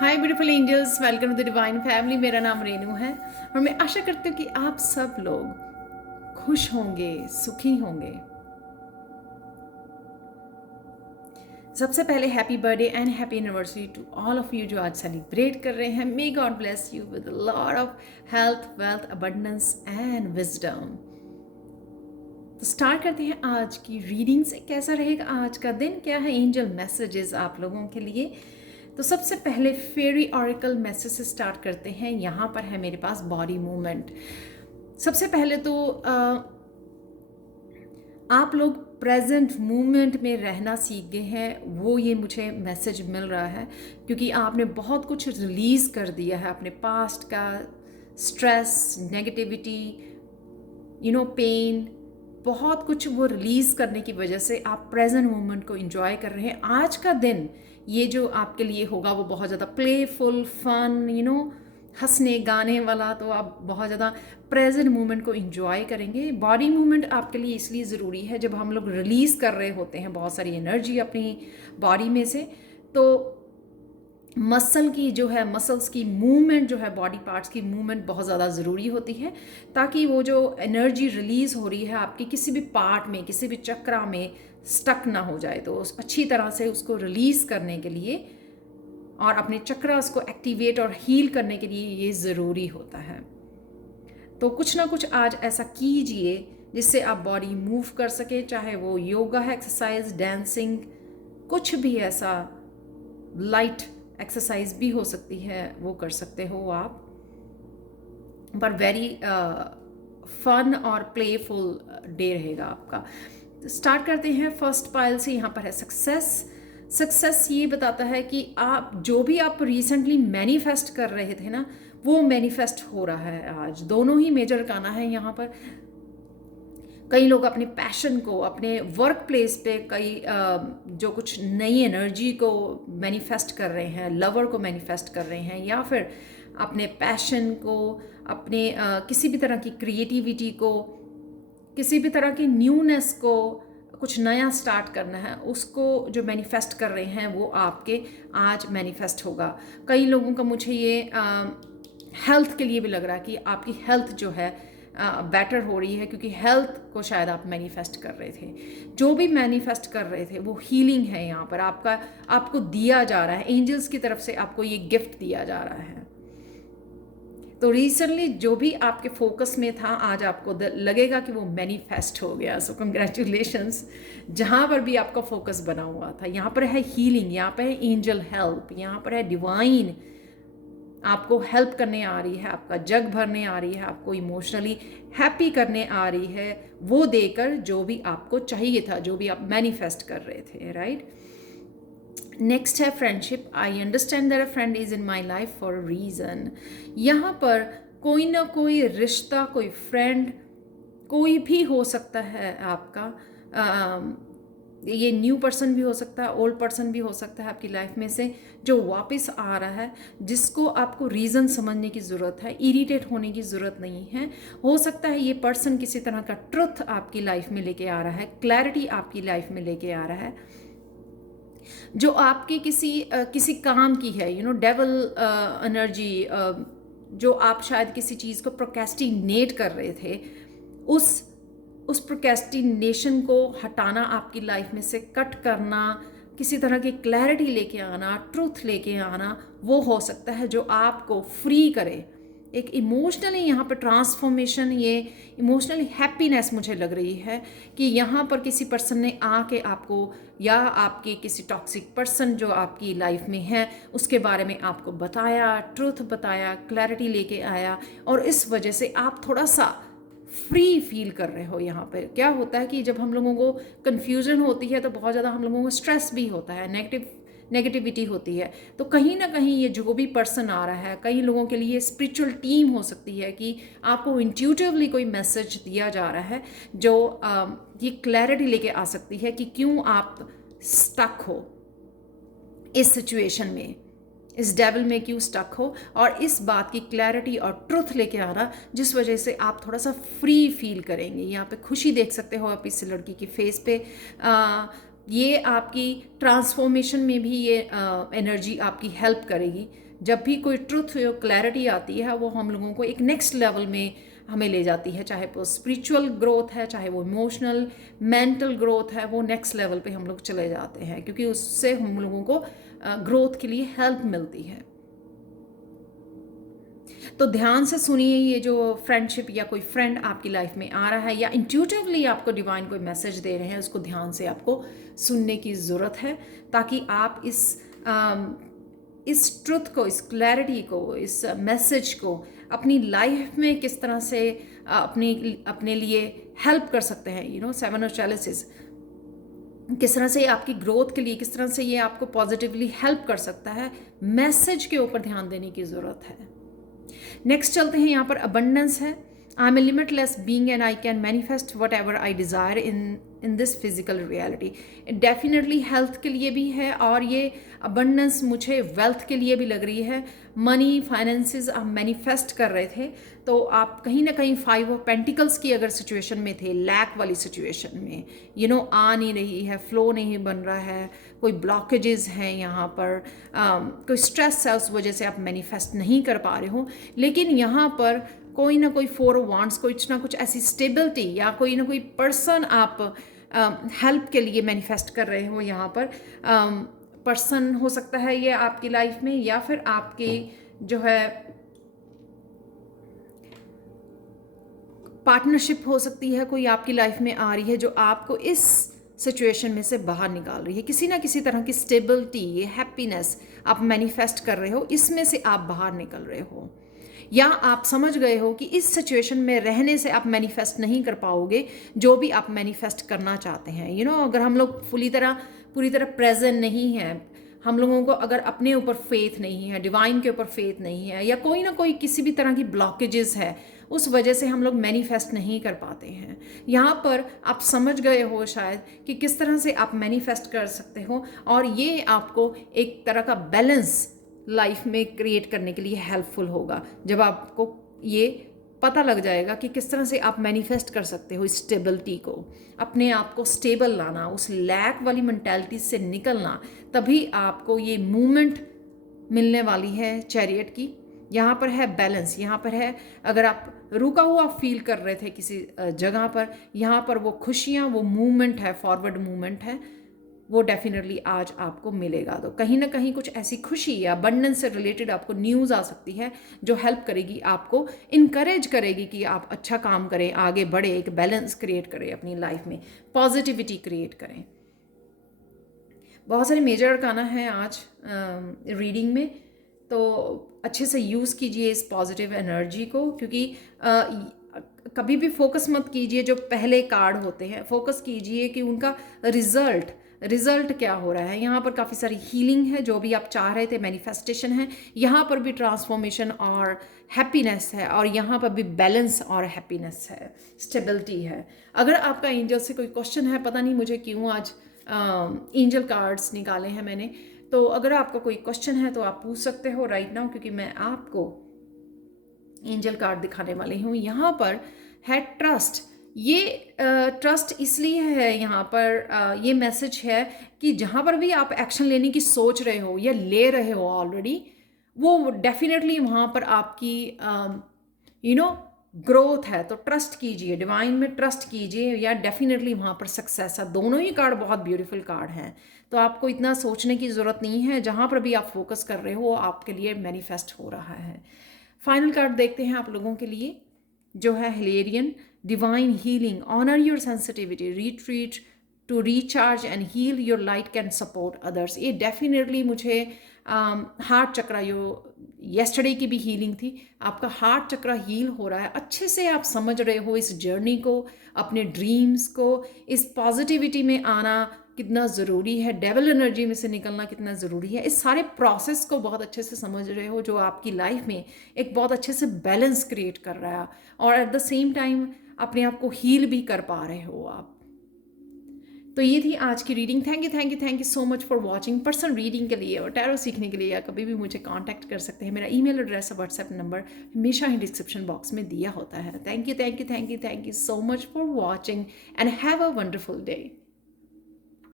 Hi beautiful angels, welcome to the divine family. मेरा नाम रेनू है और मैं आशा करती हूँ कि आप सब लोग खुश होंगे, सुखी होंगे। सबसे पहले happy birthday and happy anniversary to all of you जो आज सेलिब्रेट कर रहे हैं। May god bless you with lot of health, wealth, abundance and wisdom. तो स्टार्ट करते हैं आज की रीडिंग से। कैसा रहेगा आज का दिन, क्या है एंजल मैसेजेस आप लोगों के लिए। तो सबसे पहले फेरी ऑरिकल मैसेज से स्टार्ट करते हैं। यहाँ पर है मेरे पास बॉडी मूवमेंट। सबसे पहले तो आप लोग प्रेजेंट मूवमेंट में रहना सीख गए हैं, वो ये मुझे मैसेज मिल रहा है, क्योंकि आपने बहुत कुछ रिलीज़ कर दिया है अपने पास्ट का, स्ट्रेस, नेगेटिविटी, पेन, बहुत कुछ वो रिलीज़ करने की वजह से आप प्रेजेंट मोमेंट को एंजॉय कर रहे हैं। आज का दिन ये जो आपके लिए होगा वो बहुत ज़्यादा प्लेफुल, फन, हंसने गाने वाला। तो आप बहुत ज़्यादा प्रेजेंट मोमेंट को एंजॉय करेंगे। बॉडी मूवमेंट आपके लिए इसलिए ज़रूरी है, जब हम लोग रिलीज़ कर रहे होते हैं बहुत सारी एनर्जी अपनी बॉडी में से, तो मसल्स की मूवमेंट जो है, बॉडी पार्ट्स की मूवमेंट बहुत ज़्यादा ज़रूरी होती है, ताकि वो जो एनर्जी रिलीज़ हो रही है आपकी किसी भी पार्ट में, किसी भी चक्रा में स्टक ना हो जाए। तो अच्छी तरह से उसको रिलीज़ करने के लिए और अपने चक्रास को एक्टिवेट और हील करने के लिए ये ज़रूरी होता है। तो कुछ ना कुछ आज ऐसा कीजिए जिससे आप बॉडी मूव कर सके, चाहे वो योगा है, एक्सरसाइज, डांसिंग, कुछ भी ऐसा लाइट एक्सरसाइज भी हो सकती है, वो कर सकते हो आप, पर वेरी फन और प्लेफुल डे रहेगा आपका। स्टार्ट करते हैं फर्स्ट पाइल से। यहाँ पर है सक्सेस ये बताता है कि आप जो भी आप रिसेंटली मैनिफेस्ट कर रहे थे ना, वो मैनिफेस्ट हो रहा है आज। दोनों ही मेजर काना है यहाँ पर। कई लोग अपने पैशन को, अपने वर्क प्लेस पे कई जो कुछ नई एनर्जी को मैनिफेस्ट कर रहे हैं, लवर को मैनिफेस्ट कर रहे हैं, या फिर अपने पैशन को, अपने किसी भी तरह की क्रिएटिविटी को, किसी भी तरह की न्यूनेस को, कुछ नया स्टार्ट करना है, उसको जो मैनिफेस्ट कर रहे हैं वो आपके आज मैनिफेस्ट होगा। कई लोगों का मुझे ये हेल्थ के लिए भी लग रहा है कि आपकी हेल्थ जो है बेटर हो रही है, क्योंकि हेल्थ को शायद आप मैनिफेस्ट कर रहे थे। जो भी मैनिफेस्ट कर रहे थे वो हीलिंग है यहाँ पर आपको दिया जा रहा है। एंजल्स की तरफ से आपको ये गिफ्ट दिया जा रहा है। तो रिसेंटली जो भी आपके फोकस में था, आज आपको लगेगा कि वो मैनिफेस्ट हो गया। सो कंग्रेचुलेशंस। जहाँ पर भी आपका फोकस बना हुआ था, यहाँ पर है हीलिंग, यहाँ पर है एंजल हेल्प, यहाँ पर है डिवाइन आपको हेल्प करने आ रही है, आपका जग भरने आ रही है, आपको इमोशनली हैप्पी करने आ रही है, वो देकर जो भी आपको चाहिए था, जो भी आप मैनिफेस्ट कर रहे थे, राइट। नेक्स्ट है friendship. I understand that a friend is in my life for a reason. यहाँ पर कोई ना कोई रिश्ता, कोई फ्रेंड, कोई भी हो सकता है आपका। ये न्यू पर्सन भी हो सकता है, ओल्ड पर्सन भी हो सकता है आपकी लाइफ में से, जो वापस आ रहा है, जिसको आपको रीज़न समझने की ज़रूरत है, इरिटेट होने की ज़रूरत नहीं है। हो सकता है ये पर्सन किसी तरह का ट्रुथ आपकी लाइफ में लेके आ रहा है, क्लैरिटी आपकी लाइफ में लेके आ रहा है, जो आपके किसी काम की है, डेवल एनर्जी, जो आप शायद किसी चीज़ को प्रोक्रेस्टिनेट कर रहे थे, उस प्रोक्रेस्टिनेशन को हटाना, आपकी लाइफ में से कट करना, किसी तरह की क्लैरिटी लेके आना, ट्रूथ लेके आना, वो हो सकता है जो आपको फ्री करे। एक इमोशनली यहाँ पर ट्रांसफॉर्मेशन, ये इमोशनली हैप्पीनेस मुझे लग रही है कि यहाँ पर किसी पर्सन ने आके आपको, या आपके किसी टॉक्सिक पर्सन जो आपकी लाइफ में है, उसके बारे में आपको बताया, ट्रूथ बताया, क्लैरिटी लेके आया, और इस वजह से आप थोड़ा सा फ्री फील कर रहे हो। यहाँ पे क्या होता है कि जब हम लोगों को कन्फ्यूजन होती है तो बहुत ज़्यादा हम लोगों को स्ट्रेस भी होता है, नेगेटिविटी होती है। तो कहीं ना कहीं ये जो भी पर्सन आ रहा है, कई लोगों के लिए स्पिरिचुअल टीम हो सकती है कि आपको इंट्यूटिवली कोई मैसेज दिया जा रहा है, जो ये क्लैरिटी लेके आ सकती है कि क्यों आप स्टक हो इस सिचुएशन में, इस डेवल में क्यों स्टक हो, और इस बात की क्लैरिटी और ट्रुथ लेके आना, जिस वजह से आप थोड़ा सा फ्री फील करेंगे। यहाँ पे खुशी देख सकते हो आप इस लड़की की फेस पे। ये आपकी ट्रांसफॉर्मेशन में भी ये एनर्जी आपकी हेल्प करेगी, जब भी कोई ट्रुथ या क्लैरिटी आती है वो हम लोगों को एक नेक्स्ट लेवल में हमें ले जाती है, चाहे वो स्पिरिचुअल ग्रोथ है, चाहे वो इमोशनल मेंटल ग्रोथ है, वो नेक्स्ट लेवल पे हम लोग चले जाते हैं, क्योंकि उससे हम लोगों को ग्रोथ के लिए हेल्प मिलती है। तो ध्यान से सुनिए, ये जो फ्रेंडशिप या कोई फ्रेंड आपकी लाइफ में आ रहा है या इंट्यूटिवली आपको डिवाइन कोई मैसेज दे रहे हैं, उसको ध्यान से आपको सुनने की ज़रूरत है, ताकि आप इस ट्रुथ को, इस क्लैरिटी को, इस मैसेज को अपनी लाइफ में किस तरह से अपने लिए हेल्प कर सकते हैं। यू नो, 7 ऑफ चैलिसेस किस तरह से आपकी ग्रोथ के लिए, किस तरह से ये आपको पॉजिटिवली हेल्प कर सकता है, मैसेज के ऊपर ध्यान देने की ज़रूरत है। नेक्स्ट चलते हैं, यहाँ पर अबंडेंस है। I am a limitless being and I can manifest whatever I desire in this physical reality. Definitely health के लिए भी है, और ये अबंडेंस मुझे वेल्थ के लिए भी लग रही है। मनी, फाइनेंसेस आप मैनिफेस्ट कर रहे थे, तो आप कहीं ना कहीं 5 ऑफ पेंटिकल्स की अगर सिचुएशन में थे, लैक वाली सिचुएशन में, यू नो, आ नहीं रही है, फ्लो नहीं बन रहा है, कोई ब्लॉकेजेस हैं यहाँ पर, कोई स्ट्रेस है, उस वजह से आप मैनिफेस्ट नहीं कर पा रहे हो। लेकिन यहाँ पर कोई ना कोई 4 ऑफ वांड्स, कुछ ना कुछ ऐसी स्टेबिलिटी या कोई ना कोई पर्सन आप हेल्प के लिए मैनिफेस्ट कर रहे हो। यहाँ पर पर्सन हो सकता है ये आपकी लाइफ में, या फिर आपकी जो है पार्टनरशिप हो सकती है, कोई आपकी लाइफ में आ रही है जो आपको इस सिचुएशन में से बाहर निकाल रही है। किसी ना किसी तरह की स्टेबिलिटी, ये हैप्पीनेस आप मैनिफेस्ट कर रहे हो, इसमें से आप बाहर निकल रहे हो, या आप समझ गए हो कि इस सिचुएशन में रहने से आप मैनिफेस्ट नहीं कर पाओगे जो भी आप मैनिफेस्ट करना चाहते हैं। यू नो, अगर हम लोग पूरी तरह प्रेजेंट नहीं है, हम लोगों को अगर अपने ऊपर फेथ नहीं है, डिवाइन के ऊपर फेथ नहीं है, या कोई ना कोई किसी भी तरह की ब्लॉकेजेस है, उस वजह से हम लोग मैनिफेस्ट नहीं कर पाते हैं। यहाँ पर आप समझ गए हो शायद कि किस तरह से आप मैनिफेस्ट कर सकते हो, और ये आपको एक तरह का बैलेंस लाइफ में क्रिएट करने के लिए हेल्पफुल होगा, जब आपको ये पता लग जाएगा कि किस तरह से आप मैनिफेस्ट कर सकते हो स्टेबिलिटी को, अपने आप को स्टेबल लाना, उस लैक वाली मेंटालिटी से निकलना, तभी आपको ये मूवमेंट मिलने वाली है चैरियट की। यहाँ पर है बैलेंस, यहाँ पर है अगर आप रुका हुआ फील कर रहे थे किसी जगह पर, यहाँ पर वो खुशियाँ, वो मूवमेंट है, फॉरवर्ड मूवमेंट है, वो डेफिनेटली आज आपको मिलेगा। तो कहीं ना कहीं कुछ ऐसी खुशी या अबंडेंस से रिलेटेड आपको न्यूज़ आ सकती है जो हेल्प करेगी, आपको इनकरेज करेगी कि आप अच्छा काम करें, आगे बढ़े, एक बैलेंस क्रिएट करें अपनी लाइफ में, पॉजिटिविटी क्रिएट करें। बहुत सारे मेजर अरकाना हैं आज रीडिंग में, तो अच्छे से यूज़ कीजिए इस पॉजिटिव एनर्जी को, क्योंकि कभी भी फोकस मत कीजिए जो पहले कार्ड होते हैं, फोकस कीजिए कि उनका रिजल्ट क्या हो रहा है। यहाँ पर काफ़ी सारी हीलिंग है, जो भी आप चाह रहे थे, मैनिफेस्टेशन है, यहाँ पर भी ट्रांसफॉर्मेशन और हैप्पीनेस है, और यहाँ पर भी बैलेंस और हैप्पीनेस है, स्टेबिलिटी है। अगर आपका एंजल से कोई क्वेश्चन है, पता नहीं मुझे क्यों आज एंजल कार्ड्स निकाले हैं मैंने, तो अगर आपका कोई क्वेश्चन है तो आप पूछ सकते हो राइट नाउ, क्योंकि मैं आपको एंजल कार्ड दिखाने वाली हूँ। यहाँ पर है ट्रस्ट। ये ट्रस्ट इसलिए है यहाँ पर, ये मैसेज है कि जहाँ पर भी आप एक्शन लेने की सोच रहे हो या ले रहे हो ऑलरेडी, वो डेफिनेटली वहाँ पर आपकी यू नो ग्रोथ है। तो ट्रस्ट कीजिए, डिवाइन में ट्रस्ट कीजिए, या डेफिनेटली वहाँ पर सक्सेस है। दोनों ही कार्ड बहुत ब्यूटीफुल कार्ड हैं, तो आपको इतना सोचने की ज़रूरत नहीं है, जहाँ पर भी आप फोकस कर रहे हो आपके लिए मैनिफेस्ट हो रहा है। फाइनल कार्ड देखते हैं आप लोगों के लिए, जो है Hilarion, divine healing, honour your sensitivity, retreat to recharge and heal your light can support others. ये डेफिनेटली मुझे हार्ट चक्रा, जो येस्टरडे की भी हीलिंग थी, आपका हार्ट चक्रा हील हो रहा है, अच्छे से आप समझ रहे हो इस जर्नी को, अपने ड्रीम्स को, इस पॉजिटिविटी में आना कितना ज़रूरी है, डेविल एनर्जी में से निकलना कितना ज़रूरी है, इस सारे प्रोसेस को बहुत अच्छे से समझ रहे हो, जो आपकी लाइफ में एक बहुत अच्छे से बैलेंस क्रिएट कर रहा है, और एट द सेम टाइम अपने आप को हील भी कर पा रहे हो आप। तो ये थी आज की reading. Thank you so much for watching. Personal reading के लिए और टैरो सीखने के लिए या कभी भी मुझे कांटेक्ट कर सकते हैं। मेरा ईमेल एड्रेस और व्हाट्सएप नंबर हमेशा ही डिस्क्रिप्शन बॉक्स में दिया होता है। Thank you so much for watching and have a wonderful day.